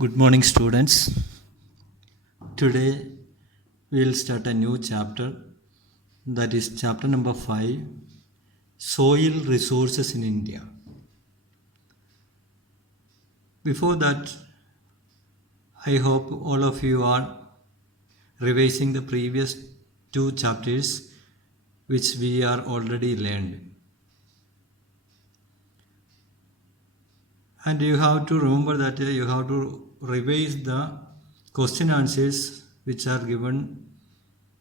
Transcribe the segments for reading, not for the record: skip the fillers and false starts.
Good morning, students. Today we will start a new chapter, that is chapter number 5, Soil Resources in India. Before that, I hope all of you are revising the previous two chapters which we are already learned. And you have to remember that you have to revise the question answers which are given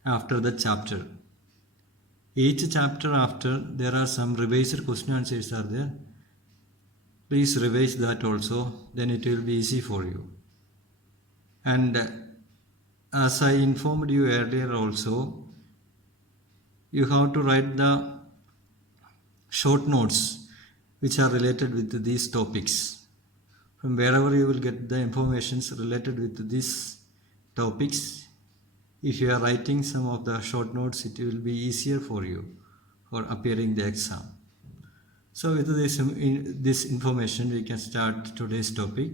after the chapter. Each chapter after there are some revised question answers are there. Please revise that also, then it will be easy for you. And as I informed you earlier also, you have to write the short notes which are related with these topics. From wherever you will get the information related with these topics, if you are writing some of the short notes, it will be easier for you for appearing the exam. So with this information, we can start today's topic.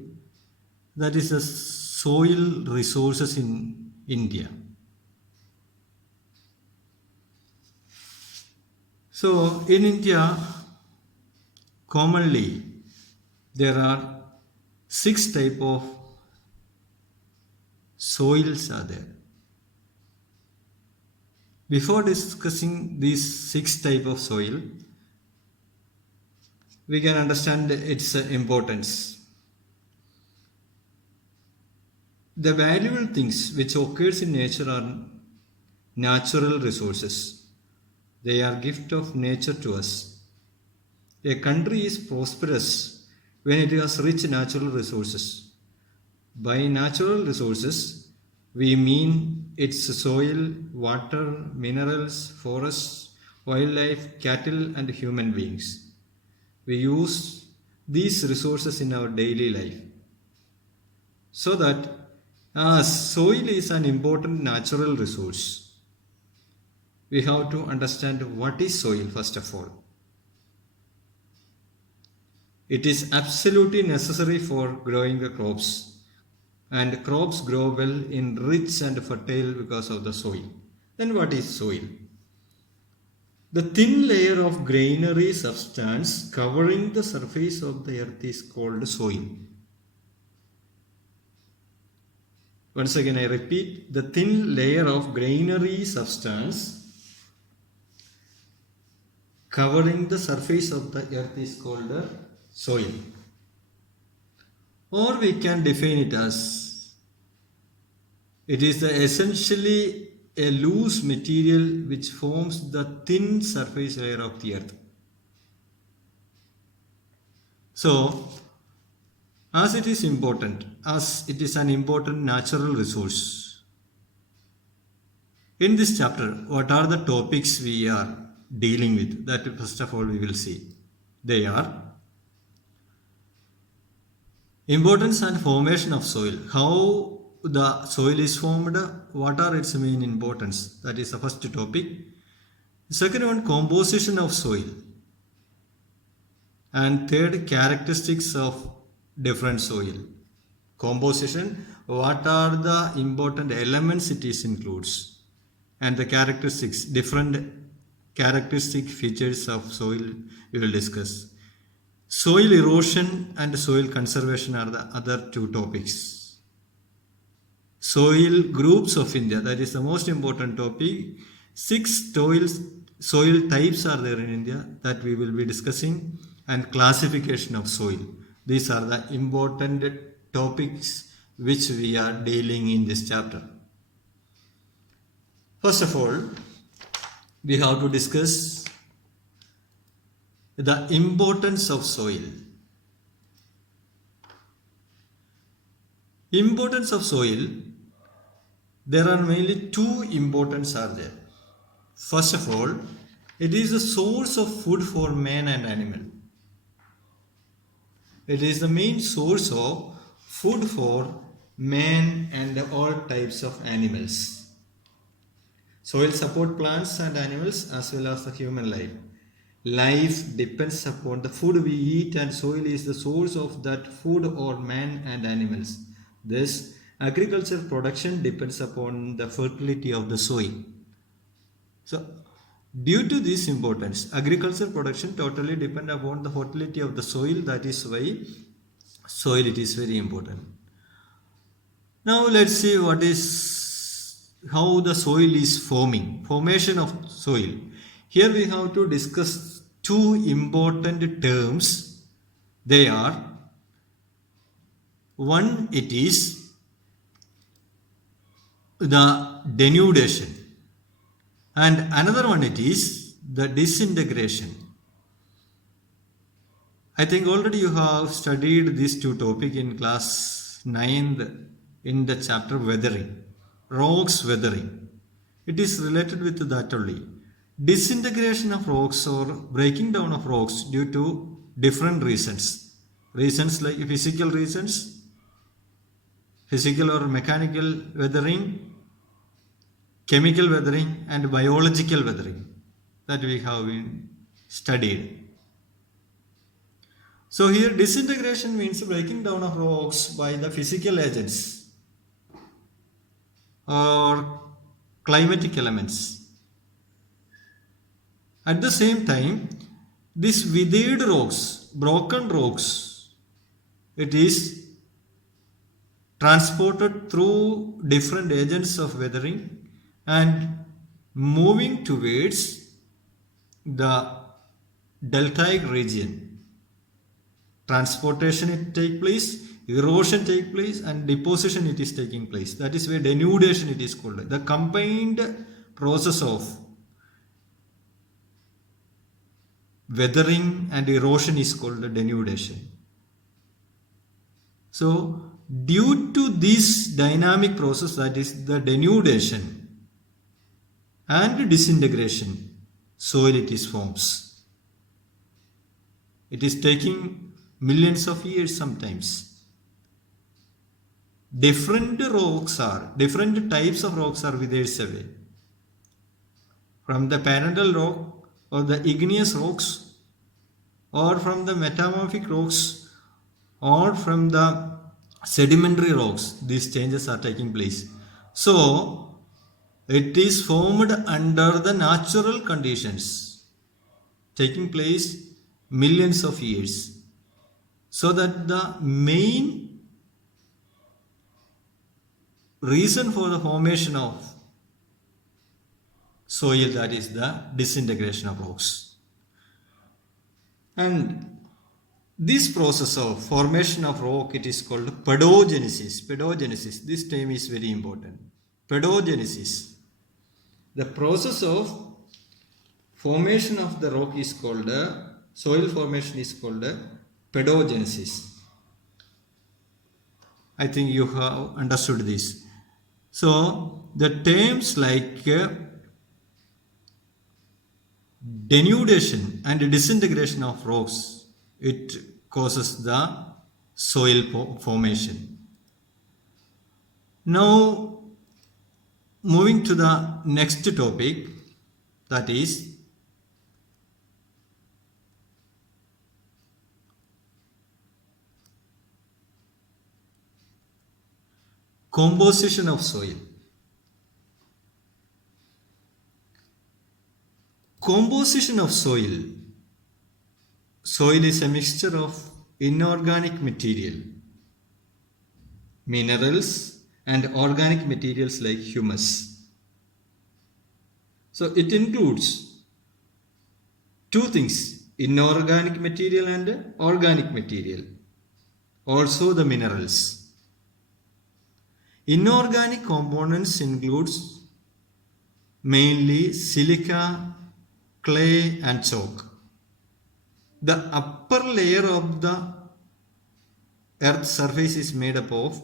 That is the soil resources in India. So in India, commonly there are 6 types of soils are there. Before discussing these 6 types of soil, we can understand its importance. The valuable things which occurs in nature are natural resources. They are gift of nature to us. A country is prosperous when it has rich natural resources. By natural resources, we mean its soil, water, minerals, forests, wildlife, cattle, and human beings. We use these resources in our daily life. So that as soil is an important natural resource, we have to understand what is soil first of all. It is absolutely necessary for growing the crops, and crops grow well in rich and fertile because of the soil. Then what is soil? The thin layer of grainy substance covering the surface of the earth is called soil. Once again I repeat, the thin layer of grainy substance covering the surface of the earth is called soil. Or we can define it as, it is essentially a loose material which forms the thin surface layer of the earth. So, as it is important, as it is an important natural resource, in this chapter, what are the topics we are dealing with? That first of all we will see. They are importance and formation of soil. How the soil is formed, what are its main importance? That is the first topic. Second one, composition of soil. And third, characteristics of different soil. Composition, what are the important elements it includes? And the characteristics, different characteristic features of soil we will discuss. Soil erosion and soil conservation are the other two topics. Soil groups of India, that is the most important topic. 6 soil types are there in India that we will be discussing, and classification of soil. These are the important topics which we are dealing in this chapter. First of all, we have to discuss the importance of soil. Importance of soil, there are mainly 2 importance are there. First of all, it is a source of food for man and animal. It is the main source of food for man and all types of animals. Soil support plants and animals as well as the human life. Life depends upon the food we eat, and soil is the source of that food or man and animals. This agriculture production depends upon the fertility of the soil. So, due to this importance, agriculture production totally depend upon the fertility of the soil. That is why soil it is very important. Now let's see how the soil is forming. Formation of soil. Here we have to discuss two important terms. They are, one, it is the denudation, and another one it is the disintegration. I think already you have studied these two topics in class 9th in the chapter weathering, rocks weathering. It is related with that only. Disintegration of rocks or breaking down of rocks due to different reasons. Reasons like physical reasons, physical or mechanical weathering, chemical weathering, and biological weathering that we have been studied. So here disintegration means breaking down of rocks by the physical agents or climatic elements. At the same time, these withered rocks, broken rocks, it is transported through different agents of weathering and moving towards the deltaic region. Transportation it take place, erosion take place, and deposition it is taking place. That is where denudation it is called. The combined process of weathering and erosion is called denudation. So due to this dynamic process, that is the denudation and disintegration, soil it is forms. It is taking millions of years sometimes. Different types of rocks are withers away. From the parental rock or the igneous rocks, or from the metamorphic rocks, or from the sedimentary rocks, these changes are taking place. So it is formed under the natural conditions taking place millions of years. So that the main reason for the formation of soil, that is the disintegration of rocks. And this process of formation of rock, it is called pedogenesis. Pedogenesis, this term is very important. Pedogenesis. The process of formation of the rock is called, soil formation is called pedogenesis. I think you have understood this. So the terms like denudation and disintegration of rocks, it causes the soil formation. Now moving to the next topic, that is composition of soil. Composition of soil. Soil is a mixture of inorganic material, minerals, and organic materials like humus. So it includes two things, inorganic material and organic material. Also the minerals. Inorganic components includes mainly silica, clay, and chalk. The upper layer of the earth's surface is made up of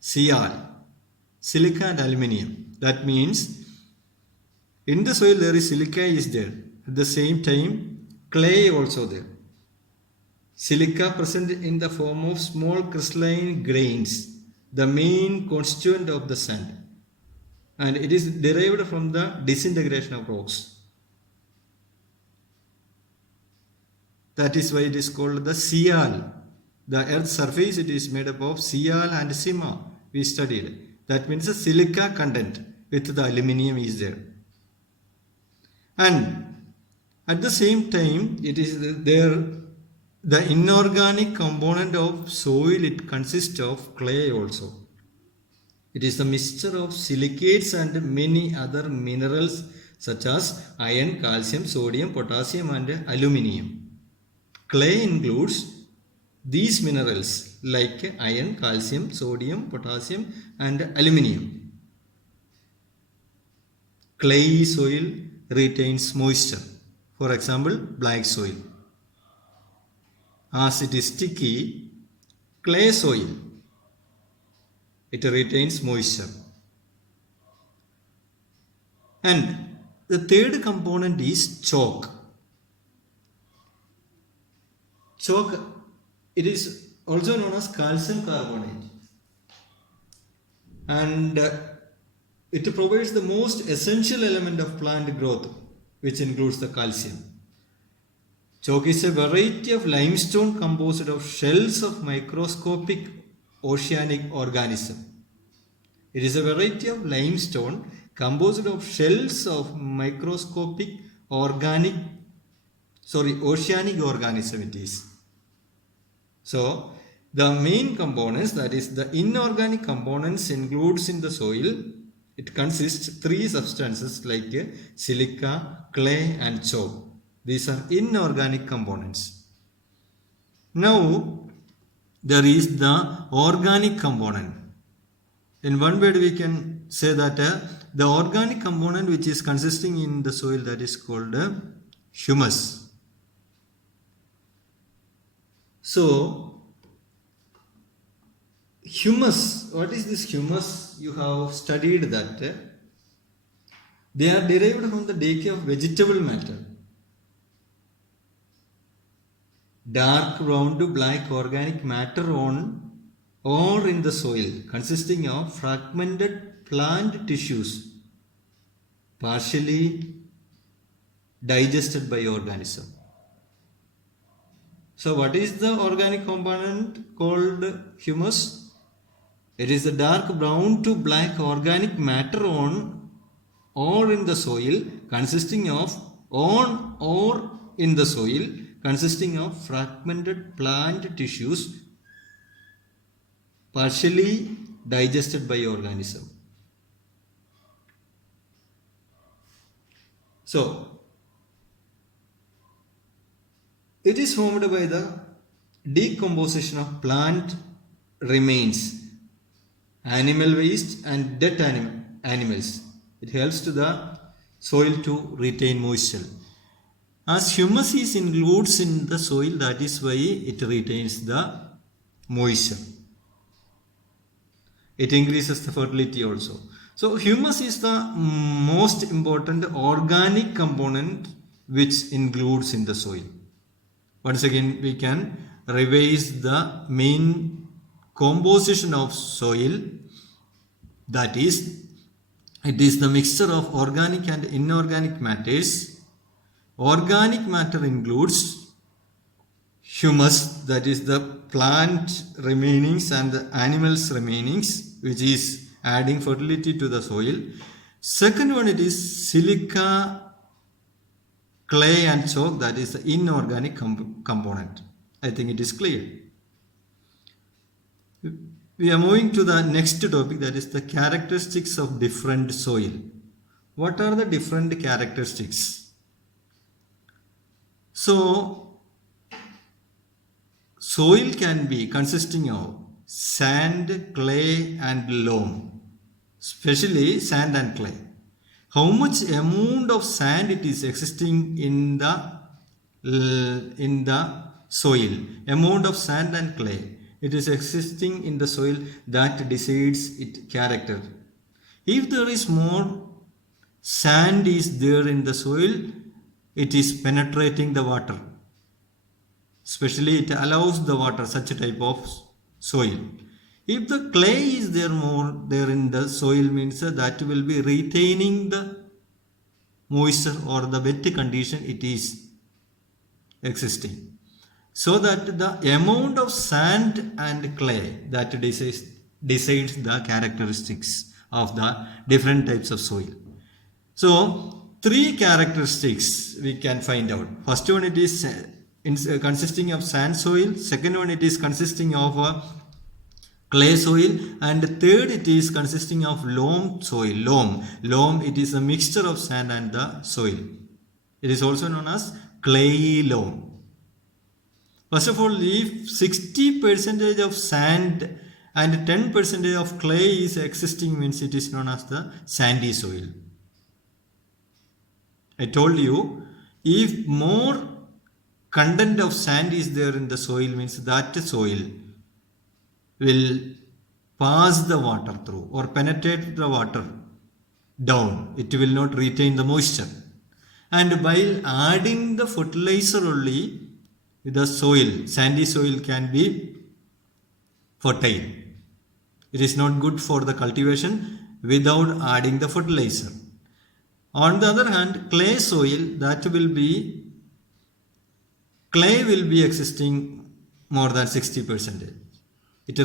Cl, silica and aluminium. That means in the soil there is silica is there. At the same time clay also there. Silica present in the form of small crystalline grains, the main constituent of the sand, and it is derived from the disintegration of rocks. That is why it is called the Cl, the earth's surface, it is made up of Cl and Sima. We studied. That means the silica content with the aluminium is there. And at the same time, it is there the inorganic component of soil. It consists of clay also. It is the mixture of silicates and many other minerals such as iron, calcium, sodium, potassium and aluminium. Clay includes these minerals like iron, calcium, sodium, potassium and aluminium. Clayey soil retains moisture. For example, black soil. As it is sticky, clay soil, it retains moisture. And the third component is chalk. Chalk, it is also known as calcium carbonate. And it provides the most essential element of plant growth, which includes the calcium. Chalk is a variety of limestone composed of shells of microscopic oceanic organisms. It is a variety of limestone composed of shells of microscopic oceanic organism it is. So, the main components, that is the inorganic components includes in the soil, it consists 3 substances like silica, clay and chalk. These are inorganic components. Now, there is the organic component. In one word, we can say that the organic component which is consisting in the soil, that is called humus. So, humus, what is this humus? You have studied that they are derived from the decay of vegetable matter. Dark brown to black organic matter on or in the soil consisting of fragmented plant tissues partially digested by organism. So what is the organic component called humus? It is the dark brown to black organic matter on or in the soil consisting of consisting of fragmented plant tissues partially digested by organism. So, it is formed by the decomposition of plant remains, animal waste and dead animals. It helps to the soil to retain moisture. As humus is includes in the soil, that is why it retains the moisture. It increases the fertility also. So humus is the most important organic component which includes in the soil. Once again, we can revise the main composition of soil. That is, it is the mixture of organic and inorganic matters. Organic matter includes humus, that is the plant remainings and the animals remainings, which is adding fertility to the soil. Second one, it is silica, clay and chalk, that is the inorganic component. I think it is clear. We are moving to the next topic, that is the characteristics of different soil. What are the different characteristics? So, soil can be consisting of sand, clay and loam, especially sand and clay. How much amount of sand it is existing in the soil, amount of sand and clay, it is existing in the soil, that decides its character. If there is more sand is there in the soil, it is penetrating the water. Especially it allows the water, such a type of soil. If the clay is there in the soil, means that will be retaining the moisture or the wet condition it is existing. so that the amount of sand and clay that decides the characteristics of the different types of soil. So three characteristics we can find out. First one, it is consisting of sand soil. Second one, it is consisting of clay soil, and third, it is consisting of loam soil. Loam, it is a mixture of sand and the soil. It is also known as clay loam. First of all, if 60% of sand and 10% of clay is existing, means it is known as the sandy soil. I told you, if more content of sand is there in the soil, means that soil will pass the water through or penetrate the water down. It will not retain the moisture. And while adding the fertilizer only, the soil, sandy soil can be fertile. It is not good for the cultivation without adding the fertilizer. On the other hand, clay soil, clay will be existing more than 60%. It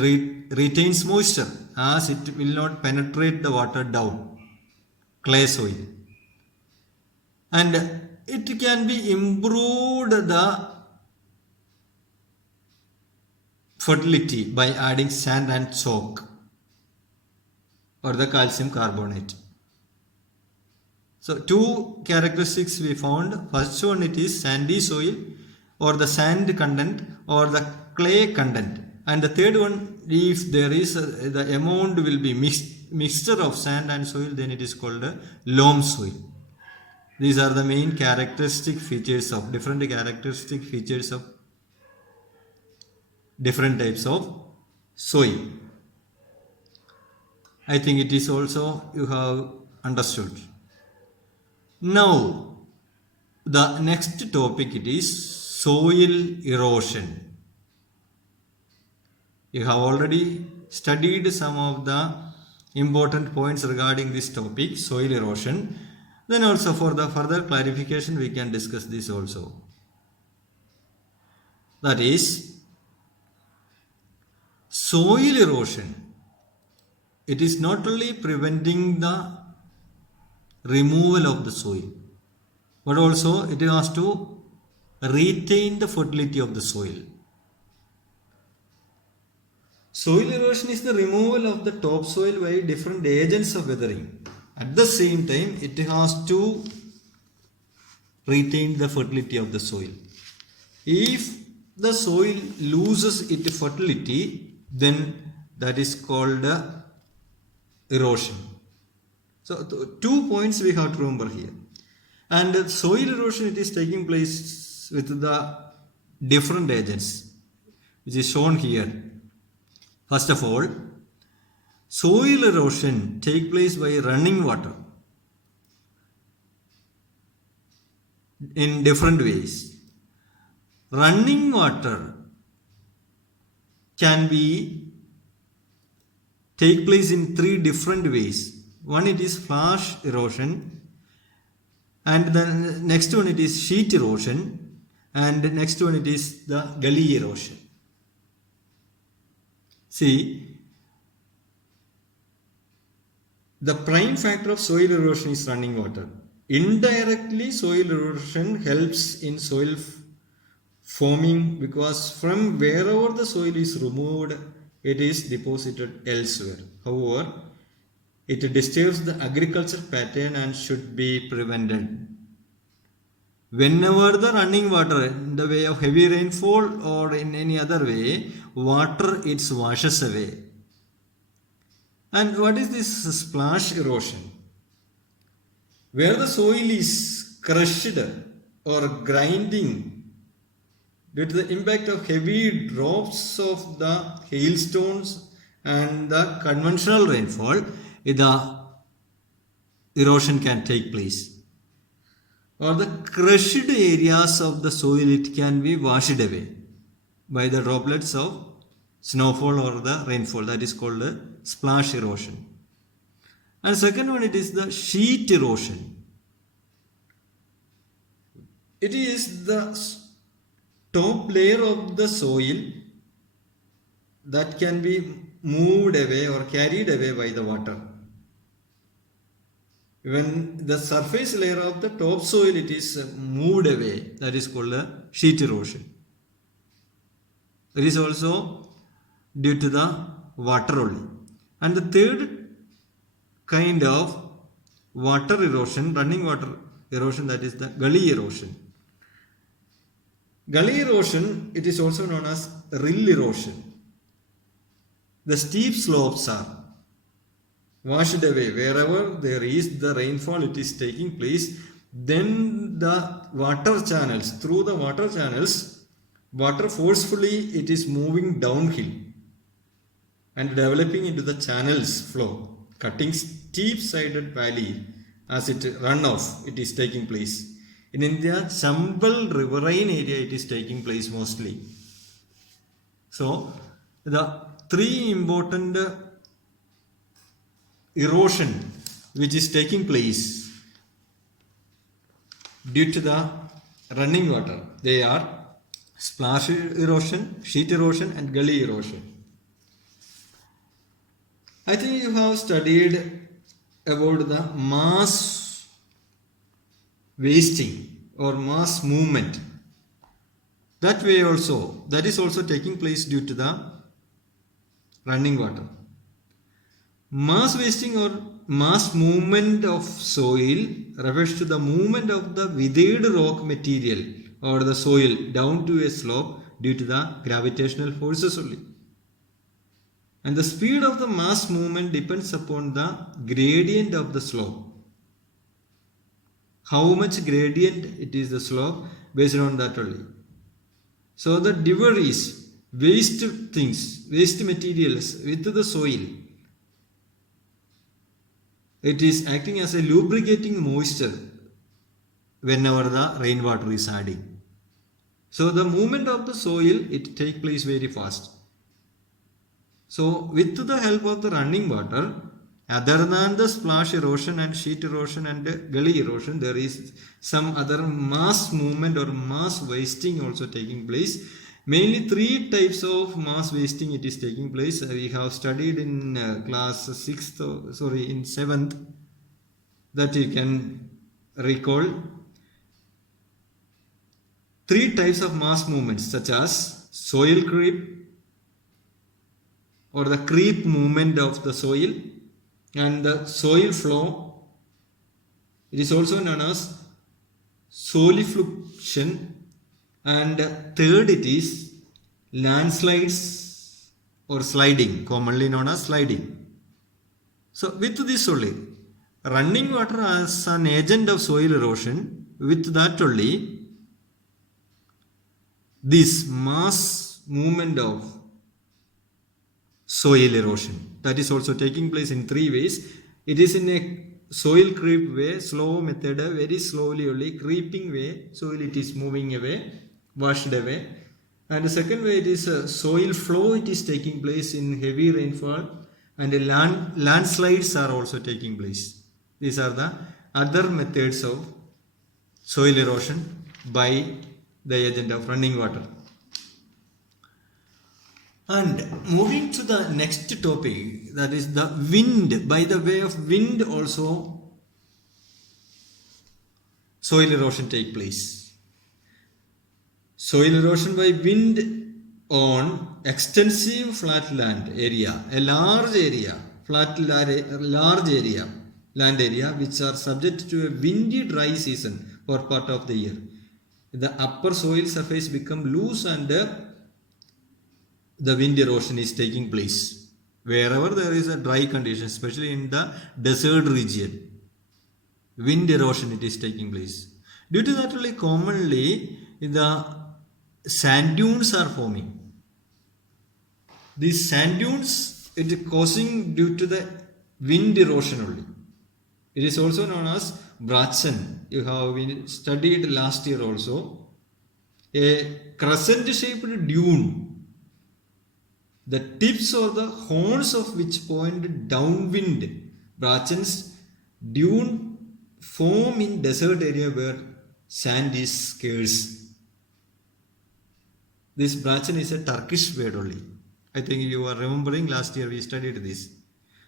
retains moisture as it will not penetrate the water down. Clay soil. And it can be improved the fertility by adding sand and chalk or the calcium carbonate. So two characteristics we found. First one, it is sandy soil or the sand content or the clay content. And the third one, if there is the amount will be mixture of sand and soil, then it is called a loam soil. These are the main different characteristic features of different types of soil. I think it is also you have understood. Now, the next topic, it is soil erosion. You have already studied some of the important points regarding this topic, soil erosion. Then also for the further clarification, we can discuss this also. That is, soil erosion. It is not only preventing the removal of the soil, but also it has to retain the fertility of the soil. Soil erosion is the removal of the topsoil by different agents of weathering. At the same time, it has to retain the fertility of the soil. If the soil loses its fertility, then that is called erosion. So 2 points we have to remember here. And soil erosion, it is taking place with the different agents, which is shown here. First of all, soil erosion takes place by running water in different ways. Running water can take place in 3 different ways. One, it is flash erosion, and the next one, it is sheet erosion, and the next one, it is the gully erosion. See, the prime factor of soil erosion is running water. Indirectly, soil erosion helps in soil forming because from wherever the soil is removed, it is deposited elsewhere. However, it disturbs the agriculture pattern and should be prevented. Whenever the running water in the way of heavy rainfall or in any other way, water it washes away. And what is this splash erosion? Where the soil is crushed or grinding due to the impact of heavy drops of the hailstones and the conventional rainfall, the erosion can take place. Or the crushed areas of the soil, it can be washed away by the droplets of snowfall or the rainfall. That is called the splash erosion. And second one, it is the sheet erosion. It is the top layer of the soil that can be moved away or carried away by the water. When the surface layer of the topsoil it is moved away, that is called a sheet erosion. It is also due to the water only. And the third kind of water erosion, running water erosion, that is the gully erosion. Gully erosion, it is also known as rill erosion. The steep slopes are washed away wherever there is the rainfall it is taking place. Then the water channels, through the water channels, water forcefully it is moving downhill and developing into the channels flow, cutting steep sided valley as it run off it is taking place. In India, Chambal riverine area it is taking place mostly. So the three important erosion which is taking place due to the running water, they are splash erosion, sheet erosion and gully erosion. I think you have studied about the mass wasting or mass movement. That way also, that is also taking place due to the running water. Mass wasting or mass movement of soil refers to the movement of the withered rock material or the soil down to a slope due to the gravitational forces only. And the speed of the mass movement depends upon the gradient of the slope. How much gradient it is the slope, based on that only. So the debris, waste things, waste materials with the soil, it is acting as a lubricating moisture whenever the rainwater is adding. So the movement of the soil, it takes place very fast. So with the help of the running water, other than the splash erosion and sheet erosion and gully erosion, there is some other mass movement or mass wasting also taking place. Mainly three types of mass wasting it is taking place. We have studied in class 6th, in 7th, that you can recall. Three types of mass movements such as soil creep or the creep movement of the soil and the soil flow. It is also known as solifluction. And third, it is landslides or sliding, commonly known as sliding. So with this only, running water as an agent of soil erosion, with that only, this mass movement of soil erosion, that is also taking place in three ways. It is in a soil creep way, slow method, very slowly only, creeping way, soil it is moving away, washed away. And the second way, it is a soil flow, it is taking place in heavy rainfall, and landslides are also taking place. These are the other methods of soil erosion by the agent of running water. And moving to the next topic, that is the wind. By the way of wind also soil erosion take place. Soil erosion by wind on extensive flat land area, a large area, land area which are subject to a windy dry season for part of the year. The upper soil surface become loose and the wind erosion is taking place. Wherever there is a dry condition, especially in the desert region, wind erosion it is taking place. Due to that only commonly the sand dunes are forming. These sand dunes it is causing due to the wind erosion only. It is also known as Brachen. You have studied last year also. A crescent shaped dune, the tips or the horns of which point downwind. Brachens dune form in desert area where sand is scarce. This bracchen is a Turkish word only. I think you are remembering last year we studied this.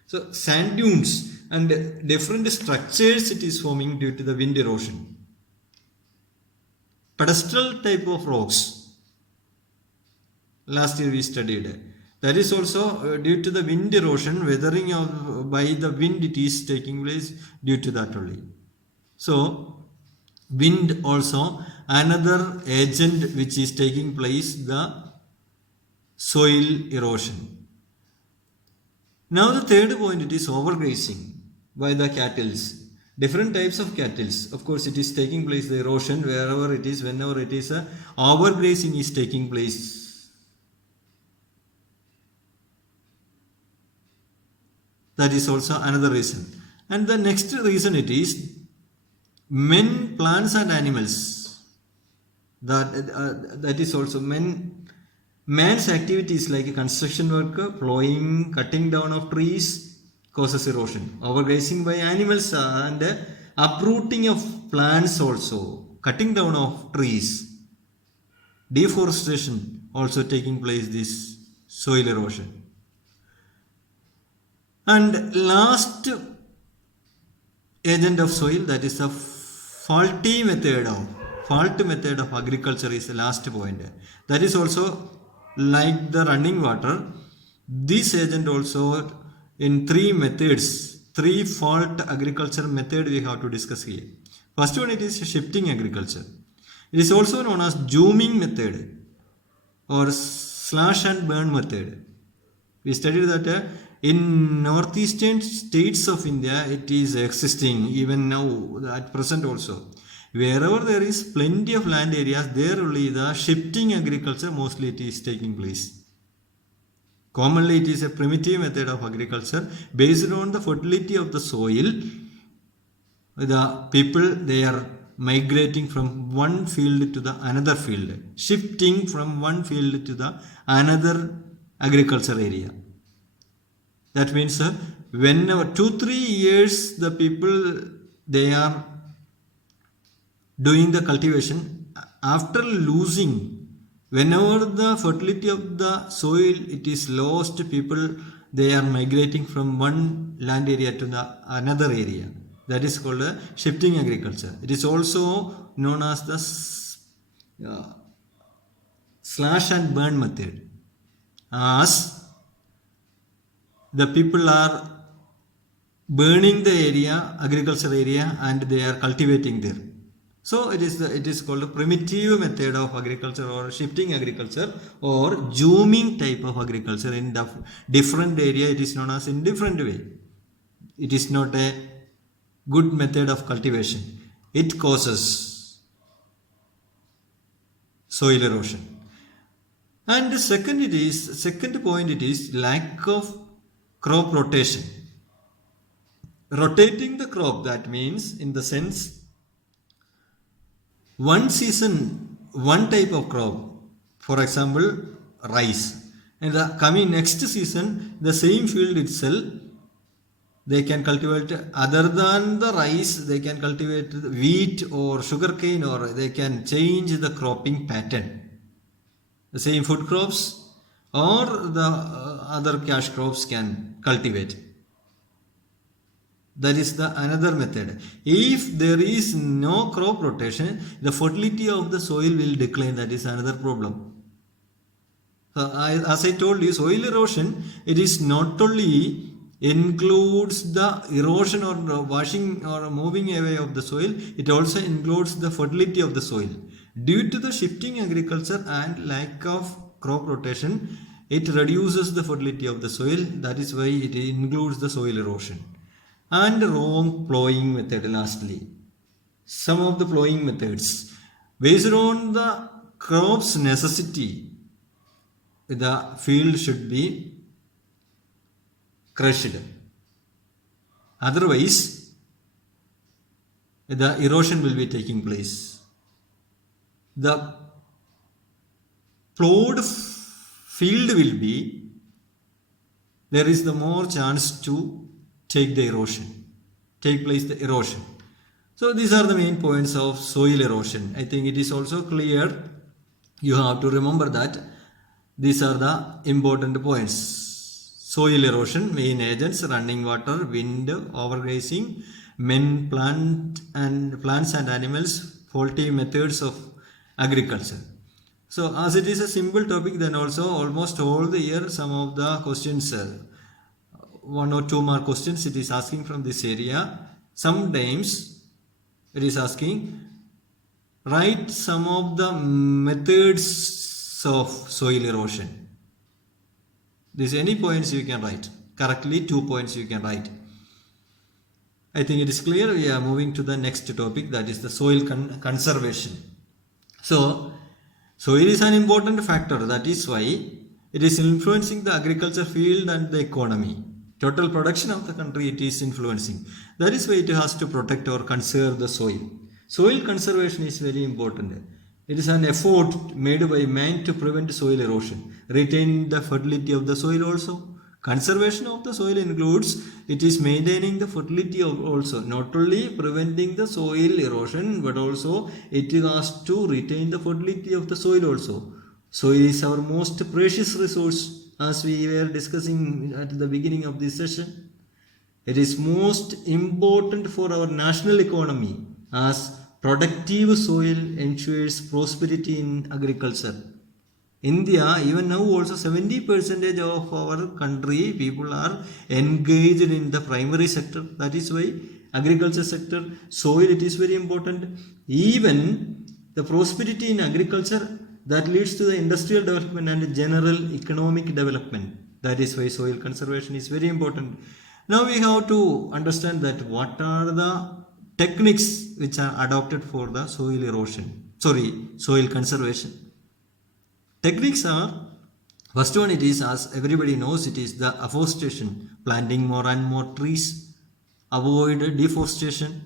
So sand dunes and different structures it is forming due to the wind erosion. Pedestal type of rocks. Last year we studied. That is also due to the wind erosion, weathering by the wind it is taking place due to that only. So wind also another agent which is taking place, the soil erosion. Now the third point, it is overgrazing by the cattle. Different types of cattle. Of course, it is taking place the erosion wherever it is, whenever it is, overgrazing is taking place. That is also another reason. And the next reason it is men, plants and animals. That is also man's activities like construction work, plowing, cutting down of trees causes erosion. Overgrazing by animals and uprooting of plants also, cutting down of trees, deforestation also taking place, this soil erosion. And last agent of soil, that is the fault method of agriculture is the last point. That is also like the running water. This agent also in three methods, three fault agriculture method we have to discuss here. First one, it is shifting agriculture. It is also known as zooming method or slash and burn method. We studied that in northeastern states of India it is existing even now at present also. Wherever there is plenty of land areas, there only the shifting agriculture mostly it is taking place. Commonly it is a primitive method of agriculture based on the fertility of the soil. The people, they are migrating from one field to the another field, shifting from one field to the another agriculture area. That means whenever 2-3 years the people they are doing the cultivation, after losing, whenever the fertility of the soil it is lost, people they are migrating from one land area to the another area. That is called shifting agriculture. It is also known as the slash and burn method, as the people are burning the area, agriculture area, and they are cultivating there. So it is called a primitive method of agriculture or shifting agriculture or zooming type of agriculture. In the different area it is known as in different way. It is not a good method of cultivation. It causes soil erosion. And the second point it is lack of crop rotation. Rotating the crop, that means in the sense one season, one type of crop, for example, rice, and the coming next season, the same field itself, they can cultivate other than the rice, they can cultivate wheat or sugarcane, or they can change the cropping pattern. The same food crops or the other cash crops can cultivate. That is the another method. If there is no crop rotation, the fertility of the soil will decline. That is another problem. As I told you, soil erosion, it is not only includes the erosion or washing or moving away of the soil, it also includes the fertility of the soil. Due to the shifting agriculture and lack of crop rotation, it reduces the fertility of the soil. That is why it includes the soil erosion. And wrong plowing method lastly. Some of the plowing methods based on the crop's necessity, the field should be crushed. Otherwise, the erosion will be taking place. The plowed field will be, there is the more chance to take place the erosion. So these are the main points of soil erosion. I think it is also clear You have to remember that these are the important points. Soil erosion, main agents, running water, wind, overgrazing, plants and animals, faulty methods of agriculture. So as it is a simple topic, then also almost all the year some of the questions, one or two more questions it is asking from this area. Sometimes it is asking write some of the methods of soil erosion. There's any points you can write. Correctly 2 points you can write. I think it is clear. We are moving to the next topic, that is the soil conservation. So soil is an important factor. That is why it is influencing the agriculture field and the economy. Total production of the country it is influencing. That is why it has to protect or conserve the soil. Soil conservation is very important. It is an effort made by man to prevent soil erosion, retain the fertility of the soil also. Conservation of the soil includes it is maintaining the fertility of also, not only preventing the soil erosion, but also it has to retain the fertility of the soil also. Soil is our most precious resource, as we were discussing at the beginning of this session. It is most important for our national economy, as productive soil ensures prosperity in agriculture. India, even now also 70% of our country people are engaged in the primary sector. That is why agriculture sector, soil it is very important. Even the prosperity in agriculture that leads to the industrial development and general economic development. That is why soil conservation is very important. Now we have to understand that what are the techniques which are adopted for the soil conservation. Techniques are, first one it is, as everybody knows, it is the afforestation, planting more and more trees, avoid deforestation.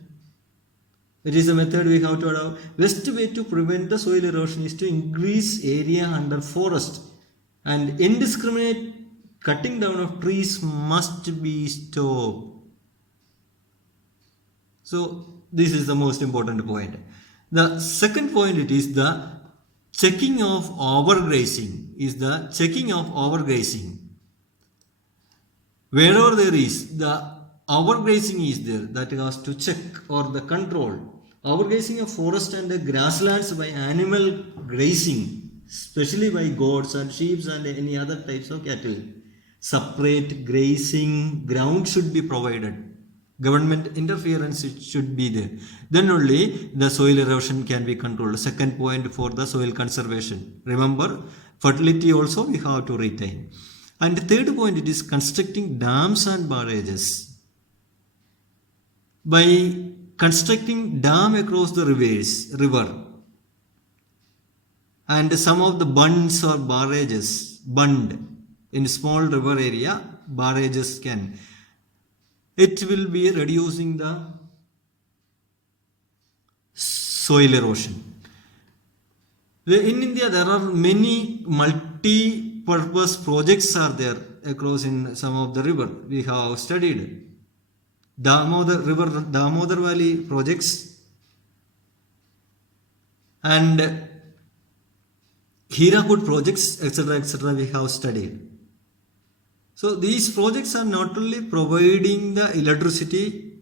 It is a method we have to adopt. Best way to prevent the soil erosion is to increase area under forest, and indiscriminate cutting down of trees must be stopped. So this is the most important point. The second point it is the checking of overgrazing. Wherever there is the overgrazing is there, that has to check or the control. Overgrazing of forest and the grasslands by animal grazing, especially by goats and sheep and any other types of cattle. Separate grazing ground should be provided. Government interference should be there. Then only the soil erosion can be controlled. Second point for the soil conservation. Remember, fertility also we have to retain. And the third point, it is constructing dams and barrages. By constructing dam across the river, and some of the bunds or barrages, in small river area, barrages can. It will be reducing the soil erosion. In India, there are many multi-purpose projects are there across in some of the river. We have studied Damodar Valley projects and Hirakud projects, etc. we have studied. So these projects are not only providing the electricity,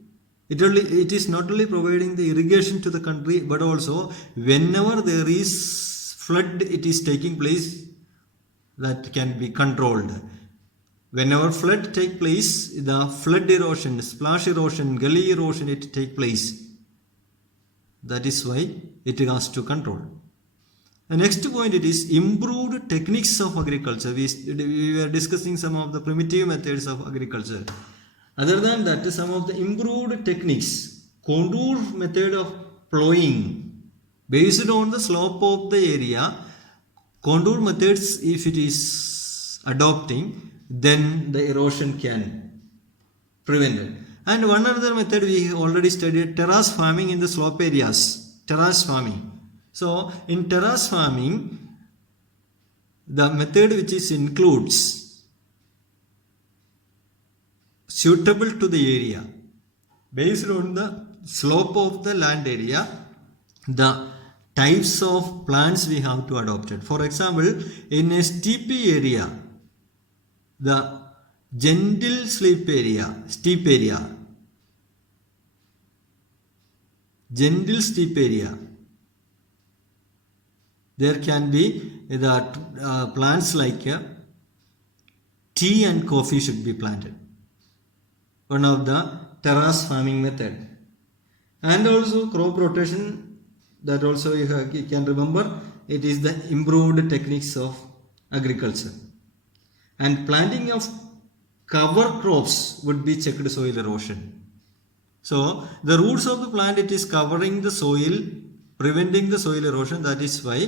it is not only providing the irrigation to the country, but also whenever there is flood, it is taking place, that can be controlled. Whenever flood take place, the flood erosion, splash erosion, gully erosion, it take place. That is why it has to control. The next point, it is improved techniques of agriculture. We were discussing some of the primitive methods of agriculture. Other than that, some of the improved techniques, contour method of plowing, based on the slope of the area, contour methods, if it is adopting, then the erosion can prevent it. And one other method we already studied, terrace farming in the slope areas. Terrace farming. So in terrace farming, the method which includes suitable to the area, based on the slope of the land area, the types of plants we have to adopt it. For example, in a steepy area, the gentle steep area, there can be the plants like tea and coffee should be planted. One of the terrace farming method. And also crop rotation, that also you can remember, it is the improved techniques of agriculture. And planting of cover crops would be checked soil erosion. So the roots of the plant, it is covering the soil, preventing the soil erosion. That is why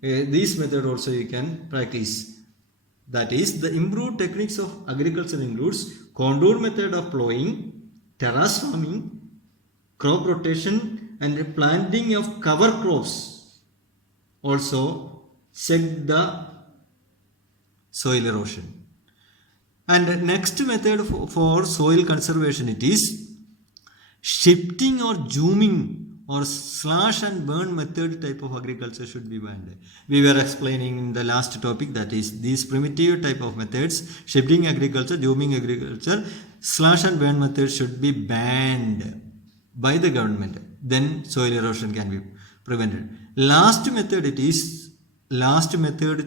this method also you can practice. That is, the improved techniques of agriculture includes contour method of plowing, terrace farming, crop rotation, and planting of cover crops. Also check the soil erosion. And next method for soil conservation, it is shifting or zooming or slash and burn method type of agriculture should be banned. We were explaining in the last topic, that is these primitive type of methods, shifting agriculture, zooming agriculture, slash and burn method should be banned by the government. Then soil erosion can be prevented. Last method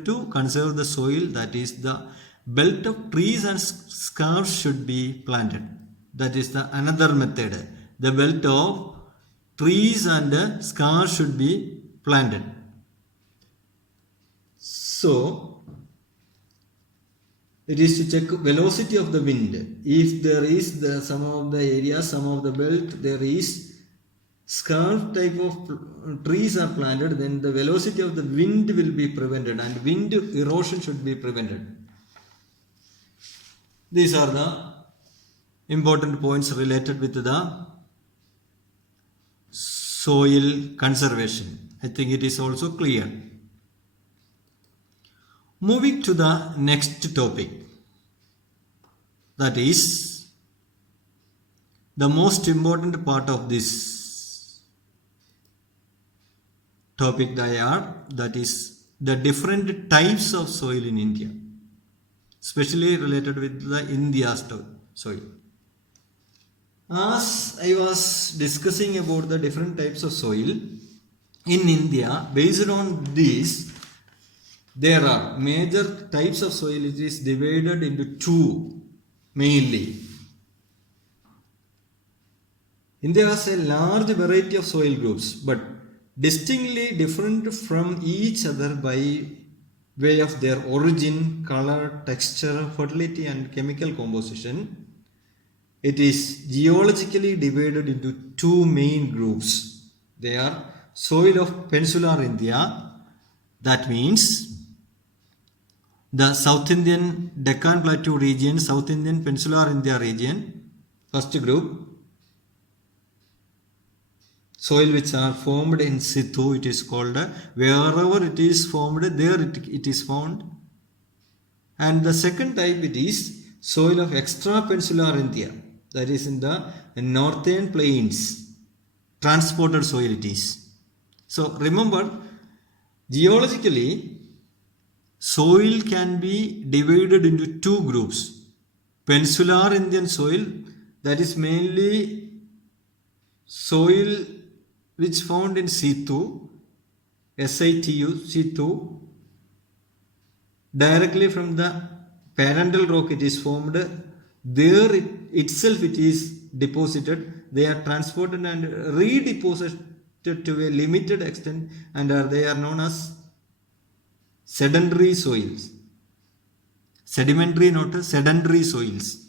to conserve the soil, that is the belt of trees and scarps should be planted. That is the another method. The belt of trees and scarps should be planted. So it is to check velocity of the wind. If there is some of the areas, some of the belt, there is scarp type of trees are planted, then the velocity of the wind will be prevented and wind erosion should be prevented. These are the important points related with the soil conservation. I think it is also clear. Moving to the next topic, that is the most important part of this topic, that is the different types of soil in India, especially related with the India's soil. As I was discussing about the different types of soil in India, based on this, there are major types of soil. It is divided into two mainly. India has a large variety of soil groups, but distinctly different from each other by way of their origin, color, texture, fertility and chemical composition. It is geologically divided into two main groups. They are soil of peninsular India, that means the South Indian Deccan Plateau region, South Indian Peninsular India region, first group. Soil which are formed in situ, it is called, wherever it is formed, there it is found. And the second type, it is soil of extra peninsular India, that is in the northern plains, transported soil it is. So remember, geologically, soil can be divided into two groups. Peninsular Indian soil, that is mainly soil which found in situ, situ, directly from the parental rock it is formed. There itself it is deposited. They are transported and redeposited to a limited extent, and they are known as sedentary soils. Sedimentary, not sedentary soils.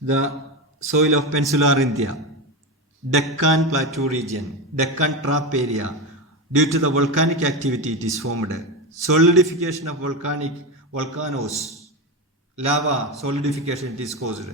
The soil of Peninsular India, Deccan Plateau region, Deccan Trap area, due to the volcanic activity it is formed. Solidification of volcanoes, lava solidification it is caused.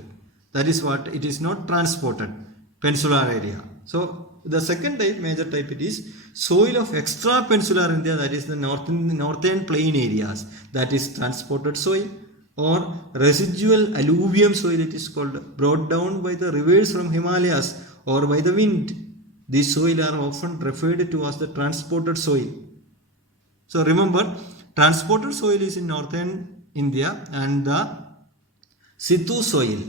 That is what it is not transported, peninsular area. So the second type, major type, it is soil of extra peninsular India, that is the northern plain areas, that is transported soil, or residual alluvium soil it is called, brought down by the rivers from Himalayas or by the wind These soil are often referred to as the transported soil. So remember, transported soil is in northern India, and the Situ soil,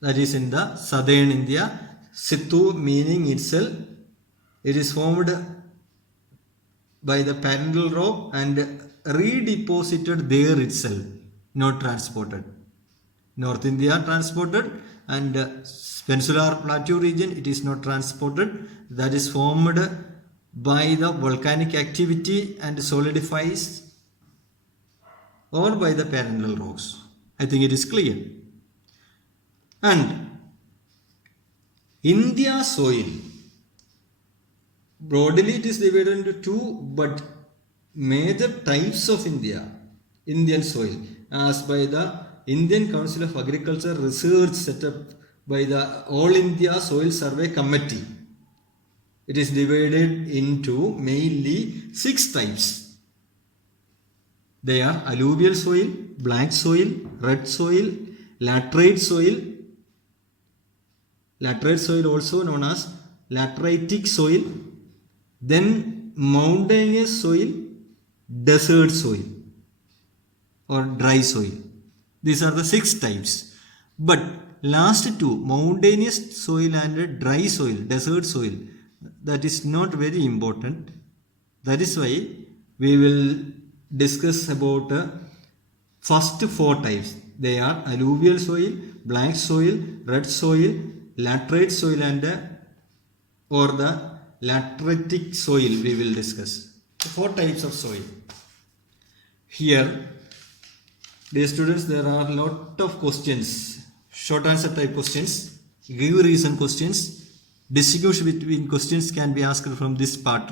that is in the southern India. Situ meaning itself, it is formed by the parental rock and redeposited there itself, not transported. North India transported, and Peninsular Plateau region it is not transported. That is formed by the volcanic activity and solidifies, or by the parental rocks. I think it is clear. And India soil, broadly it is divided into two, but major types of Indian soil, as by the Indian Council of Agriculture research set up by the All India Soil Survey Committee. It is divided into mainly 6 types. They are alluvial soil, black soil, red soil, laterite soil also known as lateritic soil, then mountainous soil, desert soil or dry soil. These are the 6 types. But last 2, mountainous soil and dry soil, desert soil, that is not very important. That is why we will discuss about first 4 types. They are alluvial soil, black soil, red soil, laterite soil, and or the lateritic soil we will discuss. 4 types of soil. Here, dear students, there are a lot of questions, short answer type questions, give reason questions. Distinguish between questions can be asked from this part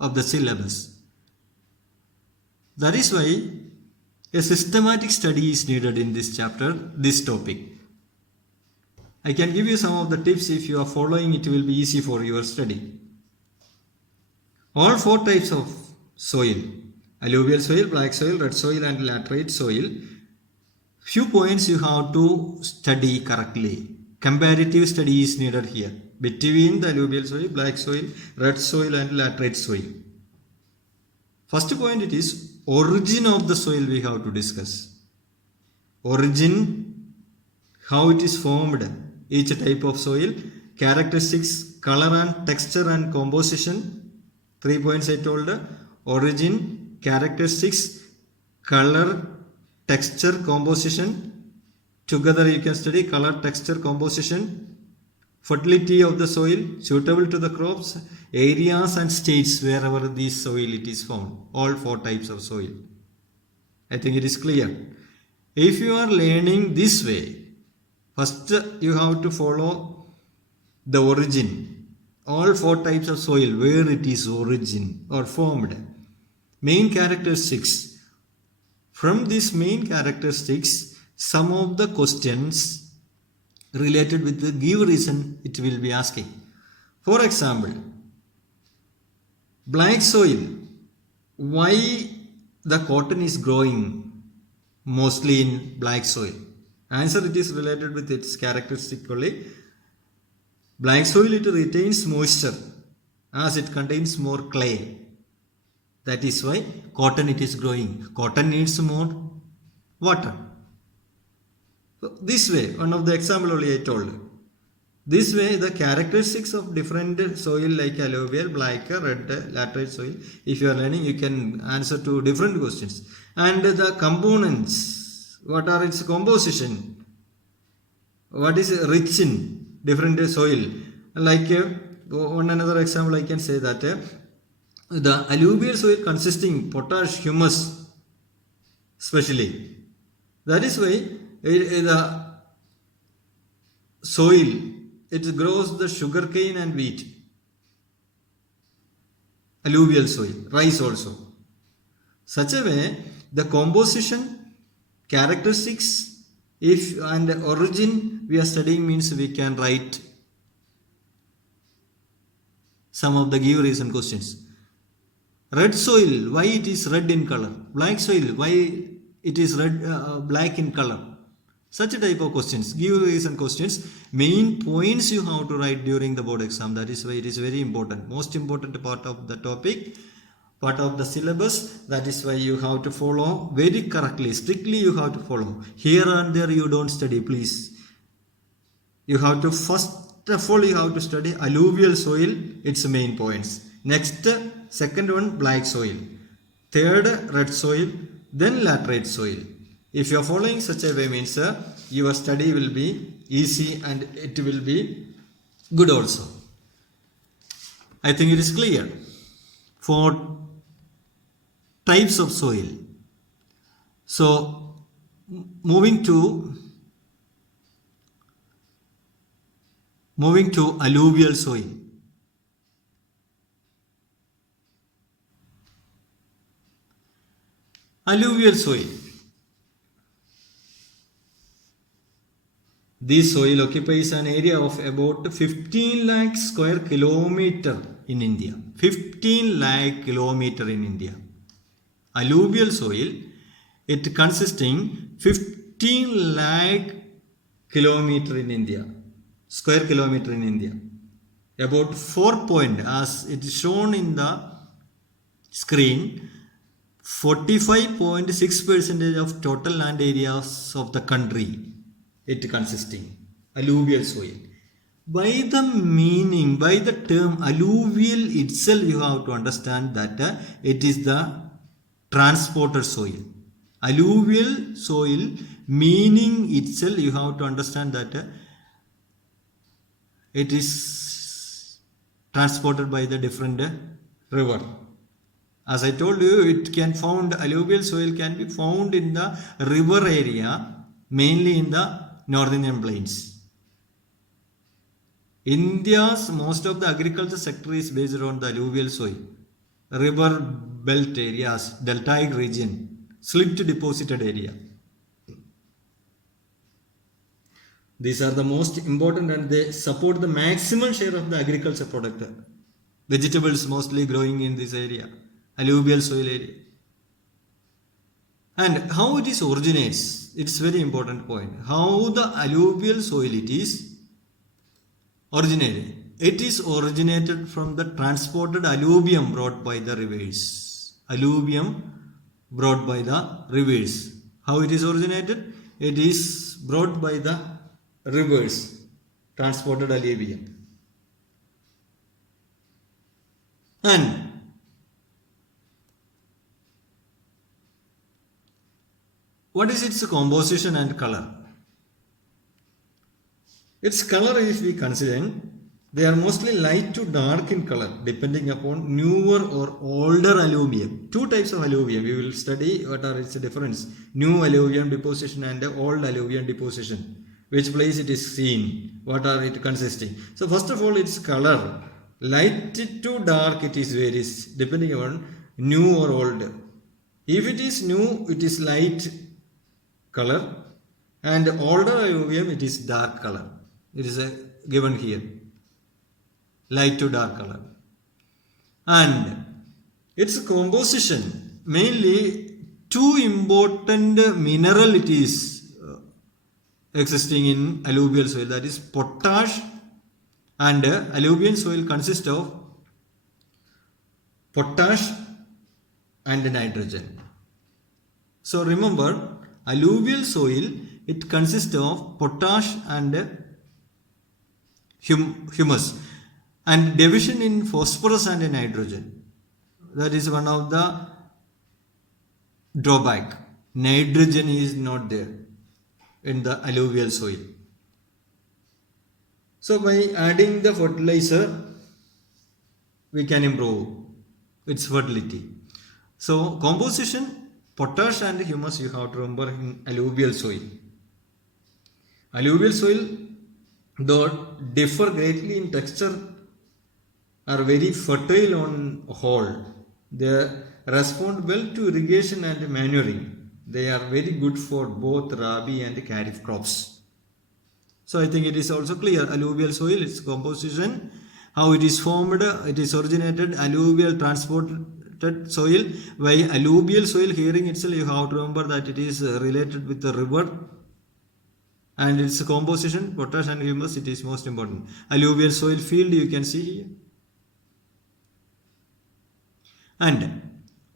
of the syllabus. That is why a systematic study is needed in this chapter, this topic. I can give you some of the tips. If you are following, it will be easy for your study. All 4 types of soil, alluvial soil, black soil, red soil, and laterite soil, few points you have to study correctly. Comparative study is needed here between the alluvial soil, black soil, red soil, and laterite soil. First point, it is origin of the soil we have to discuss. Origin, how it is formed, each type of soil, characteristics, color and texture and composition. 3 points I told. Origin, characteristics, color, texture, composition. Together you can study color, texture, composition. Fertility of the soil, suitable to the crops, areas and states wherever this soil it is found. All 4 types of soil. I think it is clear. If you are learning this way, first you have to follow the origin. All 4 types of soil, where it is origin or formed. Main characteristics. From these main characteristics, some of the questions related with the give reason it will be asking. For example, black soil, why the cotton is growing mostly in black soil? Answer, it is related with its characteristic only. Black soil, it retains moisture as it contains more clay. That is why cotton it is growing. Cotton needs more water. So this way, one of the example only I told. This way, the characteristics of different soil like alluvial, black, red, laterite soil, if you are learning, you can answer to different questions. And the components, what are its composition? What is rich in different soil? Like one another example, I can say that the alluvial soil consisting potash, humus, especially. That is why the soil, it grows the sugarcane and wheat. Alluvial soil, rice also. Such a way, the composition, characteristics, if and origin we are studying means we can write some of the give reason questions. Red soil, why it is red in color? Black soil, why it is red, black in color? Such a type of questions, give reason questions, main points you have to write during the board exam. That is why it is very important, most important part of the topic, part of the syllabus. That is why you have to follow very correctly, strictly you have to follow. Here and there you don't study, please. You have to first of all you have to study alluvial soil, its main points. Next, second one, black soil. Third, red soil. Then laterite soil. If you are following such a way, means your study will be easy and it will be good also. I think it is clear. For types of soil. So, moving to alluvial soil. Alluvial soil. This soil occupies an area of about 15 lakh square kilometer in India. 15 lakh kilometer in India. Alluvial soil, it consisting 15 lakh kilometer in India. Square kilometer in India. About 4 point, as it is shown in the screen, 45.6% of total land areas of the country it consisting alluvial soil. By the meaning, by the term alluvial itself, you have to understand that it is the transported soil. Alluvial soil meaning itself, you have to understand that it is transported by the different river. As I told you, it can found, alluvial soil can be found in the river area, mainly in the northern plains. India's most of the agriculture sector is based on the alluvial soil. River belt areas, deltaic region, slipped deposited area. These are the most important and they support the maximum share of the agriculture product. Vegetables mostly growing in this area, alluvial soil area. And how it is originates, it's very important point. How the alluvial soil it is originated. It is originated from the transported alluvium brought by the rivers. Alluvium brought by the rivers. How it is originated? It is brought by the rivers, transported alluvium. And what is its composition and color? Its color, if we consider, they are mostly light to dark in color depending upon newer or older alluvium. Two types of alluvium. We will study what are its difference. New alluvium deposition and old alluvium deposition. Which place it is seen. What are it consisting. So first of all, its color. Light to dark it is varies depending on new or old. If it is new, it is light color, and older alluvium it is dark color. It is given here, light to dark color. And its composition, mainly two important mineral it is existing in alluvial soil, that is potash, and alluvial soil consists of potash and nitrogen. So remember, alluvial soil, it consists of potash and humus, and division in phosphorus and nitrogen. That is one of the drawback. Nitrogen is not there in the alluvial soil. So by adding the fertilizer, we can improve its fertility. So composition, potash and humus you have to remember in alluvial soil. Alluvial soil, though differ greatly in texture, are very fertile on whole. They respond well to irrigation and manuring. They are very good for both rabi and kharif crops. So I think it is also clear. Alluvial soil, its composition, how it is formed, it is originated, alluvial transported soil. By alluvial soil, hearing itself, you have to remember that it is related with the river And its composition, potash and humus, it is most important. Alluvial soil field you can see here. And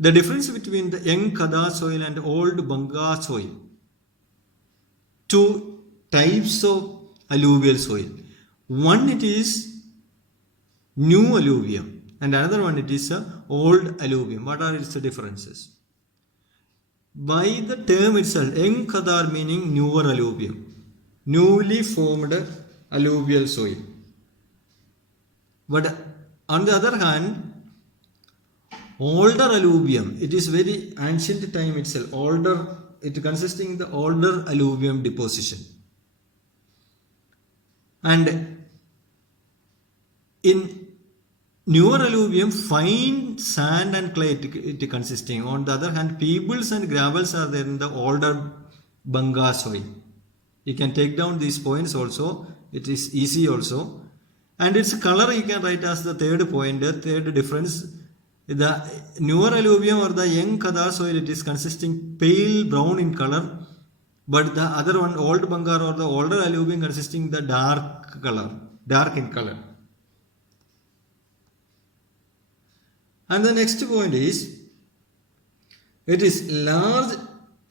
the difference between the young Kada soil and old Banga soil. Two types of alluvial soil. One it is new alluvium and another one it is old alluvium. What are its differences? By the term itself, young Kadar meaning newer alluvium, newly formed alluvial soil. But on the other hand, older alluvium, it is very ancient time itself, older, it consisting the older alluvium deposition. And in newer alluvium, fine sand and clay it consisting. On the other hand, pebbles and gravels are there in the older Banga soil. You can take down these points also. It is easy also. And its color you can write as the third point, third difference. The newer alluvium or the young Kada soil, it is consisting pale brown in color. But the other one, old Bangar or the older alluvium consisting the dark color, dark in color. And the next point is, it is large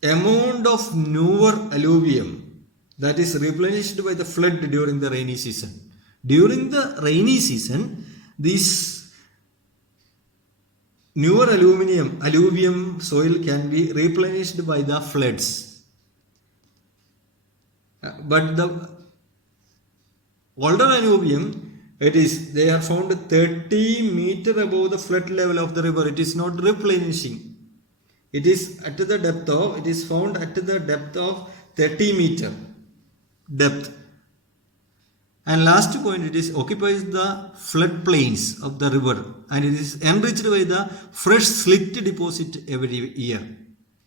amount of newer alluvium that is replenished by the flood during the rainy season. During the rainy season, this newer alluvium soil can be replenished by the floods. But the older alluvium, they are found 30 meters above the flood level of the river. It is not replenishing. It is at the depth of, it is found at the depth of 30 meter depth. And last point, it is occupies the flood plains of the river and it is enriched by the fresh slit deposit every year.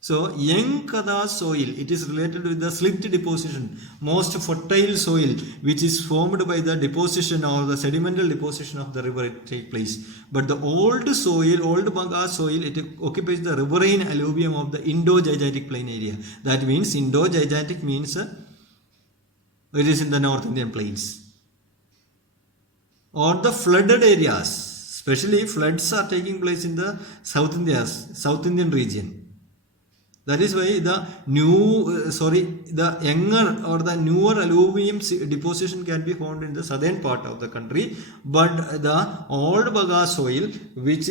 So, young Kada soil, it is related with the slit deposition, most fertile soil which is formed by the deposition or the sedimental deposition of the river it take place. But the old soil, old Banga soil, it occupies the riverine alluvium of the Indo-Gigantic plain area. That means Indo-Gigantic means it is in the North Indian plains. Or the flooded areas, especially floods are taking place in the South Indian region. That is why the younger or the newer alluvium deposition can be found in the southern part of the country, but the old Baga soil, which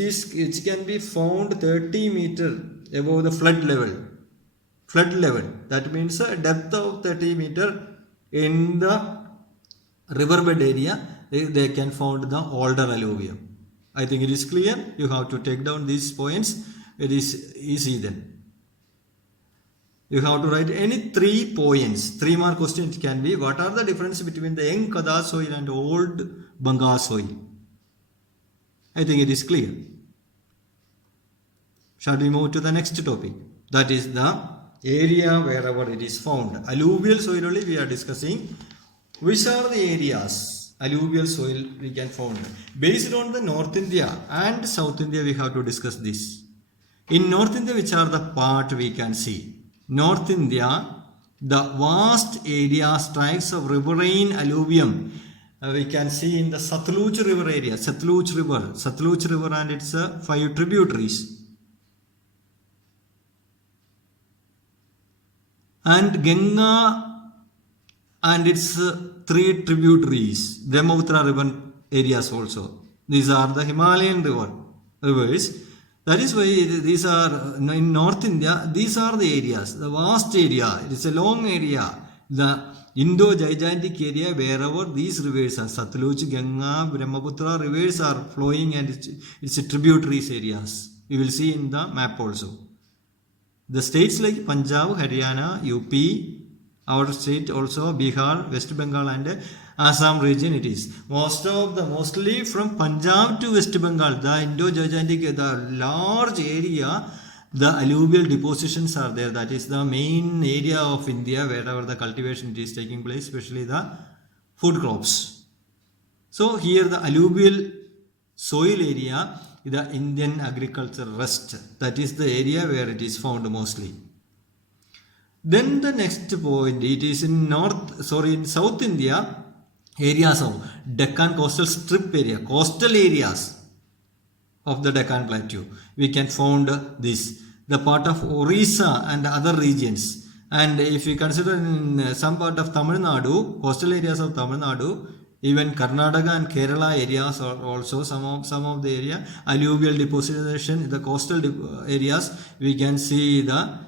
can be found 30 meter above the flood level. That means a depth of 30 meter in the riverbed area. They can found the older alluvium. I think it is clear. You have to take down these points. It is easy then. You have to write any 3 points. 3 more questions can be. What are the difference between the young Kada soil and old Banga soil? I think it is clear. Shall we move to the next topic? That is the area wherever it is found. Alluvial soil only we are discussing. Which are the areas alluvial soil we can find? Based on the North India and South India we have to discuss this. In North India, which are the part we can see? North India, the vast area strikes of riverine alluvium we can see in the Satluj river area, Satluj river and its 5 tributaries, and Ganga and its 3 tributaries, Brahmaputra river areas also. These are the Himalayan rivers. That is why these are in North India, these are the areas, the vast area, it is a long area, the Indo-Gigantic area wherever these rivers are, Satluj, Ganga, Brahmaputra rivers are flowing and its tributaries areas. You will see in the map also. The states like Punjab, Haryana, UP, our state also, Bihar, West Bengal and Assam region it is. Mostly from Punjab to West Bengal, the Indo-Gigantic, the large area, the alluvial depositions are there. That is the main area of India wherever the cultivation is taking place, especially the food crops. So here the alluvial soil area, the Indian agriculture rest, that is the area where it is found mostly. Then the next point, it is in in South India, areas of Deccan coastal strip area, coastal areas of the Deccan Plateau. We can found this, the part of Orissa and other regions. And if we consider in some part of Tamil Nadu, coastal areas of Tamil Nadu, even Karnataka and Kerala areas are also some of the area, alluvial deposition in the coastal areas, we can see the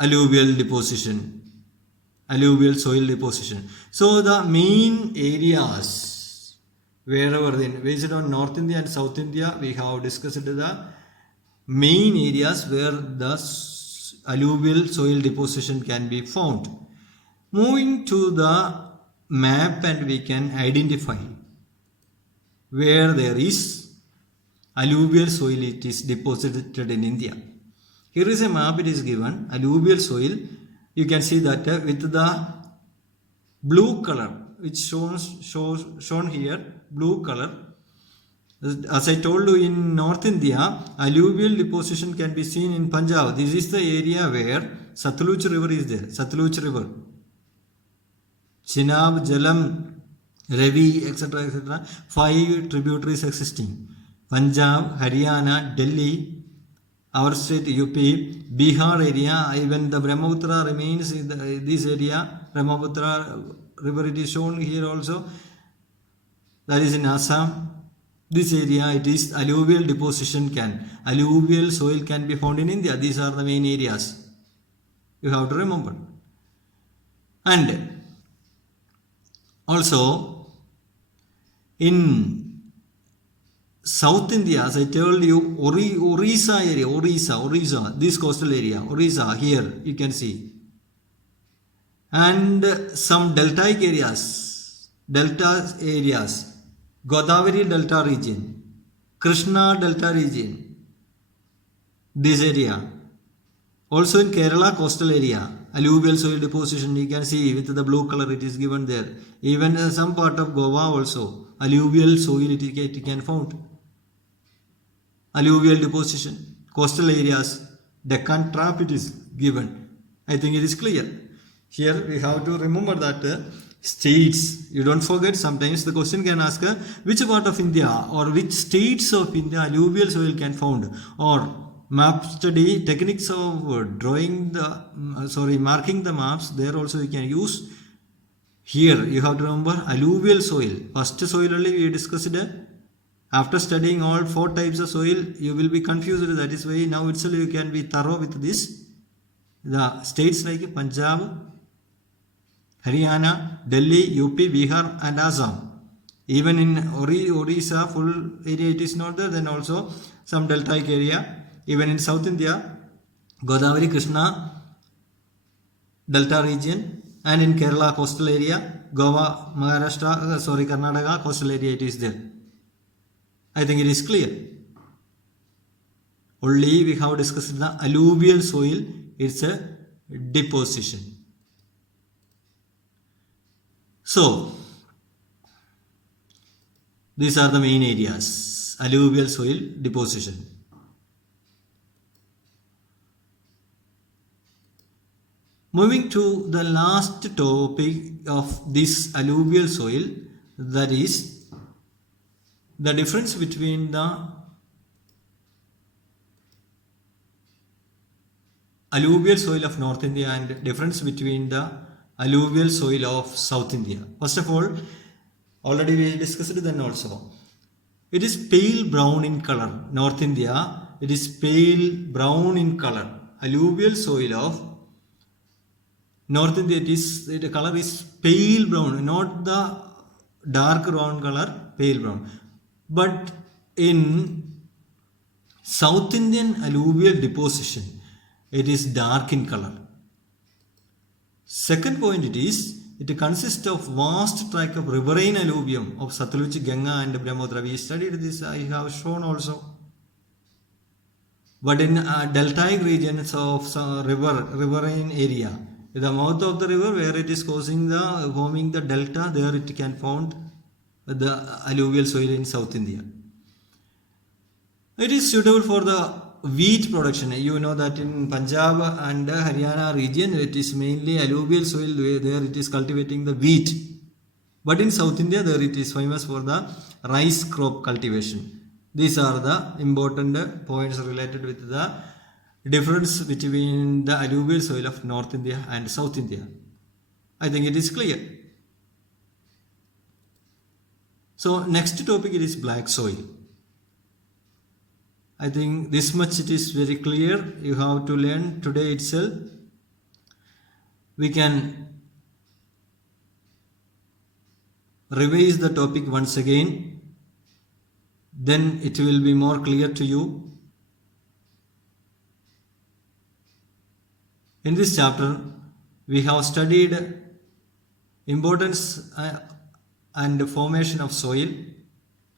alluvial deposition, alluvial soil deposition. So the main areas, wherever based on North India and South India, we have discussed the main areas where the alluvial soil deposition can be found. Moving to the map, and we can identify where there is alluvial soil, it is deposited in India. Here is a map, it is given, alluvial soil. You can see that with the blue color, which shown here, blue color. As I told you, in North India, alluvial deposition can be seen in Punjab. This is the area where Satluj river is there. Satluj river. Chenab, Jhelum, Ravi, etc. 5 tributaries existing. Punjab, Haryana, Delhi, our state UP, Bihar area, even the Brahmaputra remains in this area. Brahmaputra river, it is shown here also. That is in Assam. This area, it is alluvial deposition alluvial soil can be found in India. These are the main areas. You have to remember. And also in South India, as I told you, Orissa area, Orissa, this coastal area, Orissa, here you can see. And some deltaic areas, Godavari Delta region, Krishna Delta region, this area. Also in Kerala coastal area, alluvial soil deposition, you can see with the blue color it is given there. Even some part of Goa also, alluvial soil it can found. Alluvial deposition, coastal areas, Deccan Trap it is given. I think it is clear. Here we have to remember that states, you don't forget, sometimes the question can ask which part of India or which states of India alluvial soil can found, or map study techniques of drawing the marking the maps, there also you can use. Here you have to remember alluvial soil, first soil only we discussed. After studying all 4 types of soil, you will be confused. That is why now itself you can be thorough with this. The states like Punjab, Haryana, Delhi, UP, Bihar and Assam. Even in Orissa, full area it is not there. Then also some deltaic area. Even in South India, Godavari, Krishna, Delta region. And in Kerala coastal area, Goa, Maharashtra, Karnataka coastal area it is there. I think it is clear. Only we have discussed the alluvial soil, it's a deposition. So, these are the main areas, alluvial soil deposition. Moving to the last topic of this alluvial soil, that is the difference between the alluvial soil of North India and difference between the alluvial soil of South India. First of all, already we discussed it then also. It is pale brown in color. North India, it is pale brown in color. Alluvial soil of North India, the color is pale brown, not the dark brown color, pale brown. But in South Indian alluvial deposition, it is dark in color. Second point, it consists of vast tract of riverine alluvium of Satluj, Ganga and Brahmaputra. We studied this, I have shown also. But in deltaic regions of riverine area, the mouth of the river where it is forming the delta, there it can found the alluvial soil in South India. It is suitable for the wheat production. You know that in Punjab and Haryana region, it is mainly alluvial soil. There it is cultivating the wheat. But in South India, there it is famous for the rice crop cultivation. These are the important points related with the difference between the alluvial soil of North India and South India. I think it is clear. So next topic it is black soil. I think this much it is very clear. You have to learn today itself. We can revise the topic once again. Then it will be more clear to you. In this chapter, we have studied importance and formation of soil.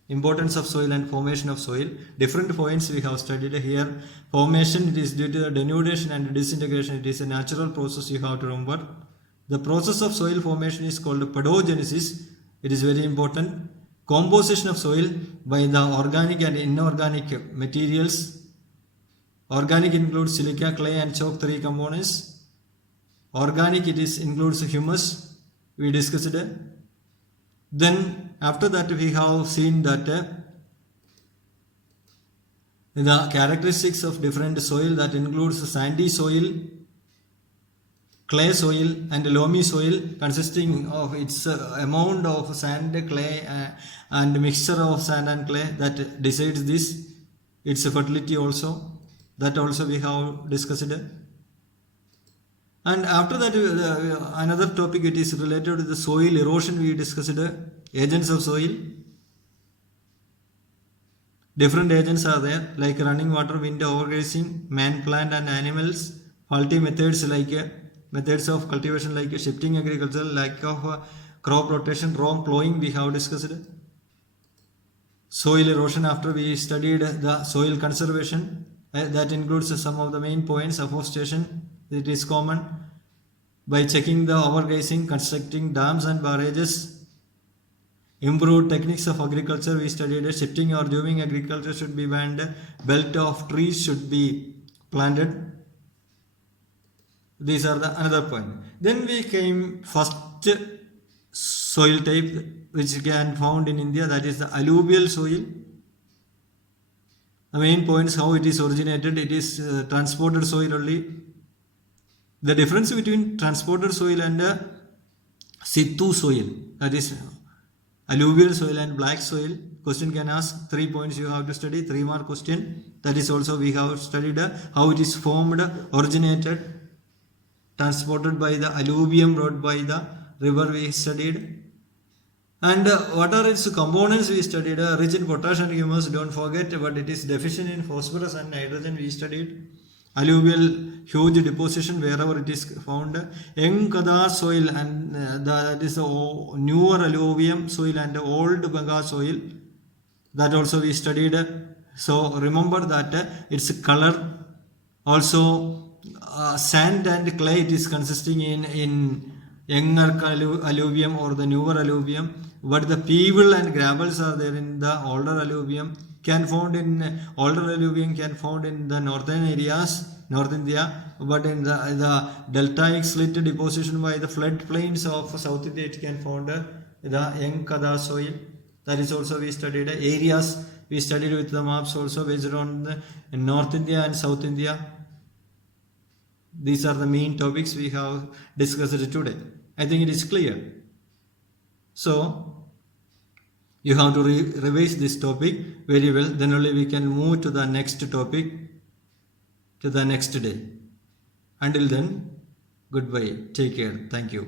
Importance of soil and formation of soil. Different points we have studied here. Formation, it is due to the denudation and disintegration. It is a natural process, you have to remember. The process of soil formation is called pedogenesis. It is very important. Composition of soil by the organic and inorganic materials. Organic includes silica, clay and chalk, 3 components. Organic, it includes humus. We discussed it. Then after that we have seen that the characteristics of different soil, that includes sandy soil, clay soil and loamy soil, consisting of its amount of sand, clay and mixture of sand and clay that decides this. Its fertility also, that also we have discussed. And after that, another topic, it is related to the soil erosion. We discussed agents of soil. Different agents are there, like running water, wind, overgrazing, man, plant and animals. Faulty methods like methods of cultivation like shifting agriculture, lack of crop rotation, wrong plowing, we have discussed. Soil erosion, after we studied the soil conservation, that includes some of the main points. Afforestation, it is common by checking the overgrazing, constructing dams and barrages. Improved techniques of agriculture, we studied shifting or dewing agriculture should be banned. Belt of trees should be planted. These are the another point. Then we came first soil type which can found in India, that is the alluvial soil. The main points, how it is originated, it is transported soil only. The difference between transported soil and situ soil, that is alluvial soil and black soil, question can ask 3 points you have to study, 3 mark question. That is also we have studied how it is formed, originated, transported by the alluvium, brought by the river we studied. And what are its components we studied, rich in potash and humus, don't forget, but it is deficient in phosphorus and nitrogen we studied. Alluvial huge deposition wherever it is found. Young Kada soil, and that is the newer alluvium soil and old Ganga soil, that also we studied. So remember that its color, also sand and clay, it is consisting in younger alluvium or the newer alluvium, but the pebble and gravels are there in the older alluvium. Can found in older alluvium can found in the northern areas, North India, but in the deltaic slit deposition by the flood plains of South India, it can found the young Kada soil. That is also we studied. Areas we studied with the maps also based on the North India and South India. These are the main topics we have discussed today. I think it is clear. So you have to revise this topic very well, then only we can move to the next topic, to the next day. Until then, goodbye, take care, thank you.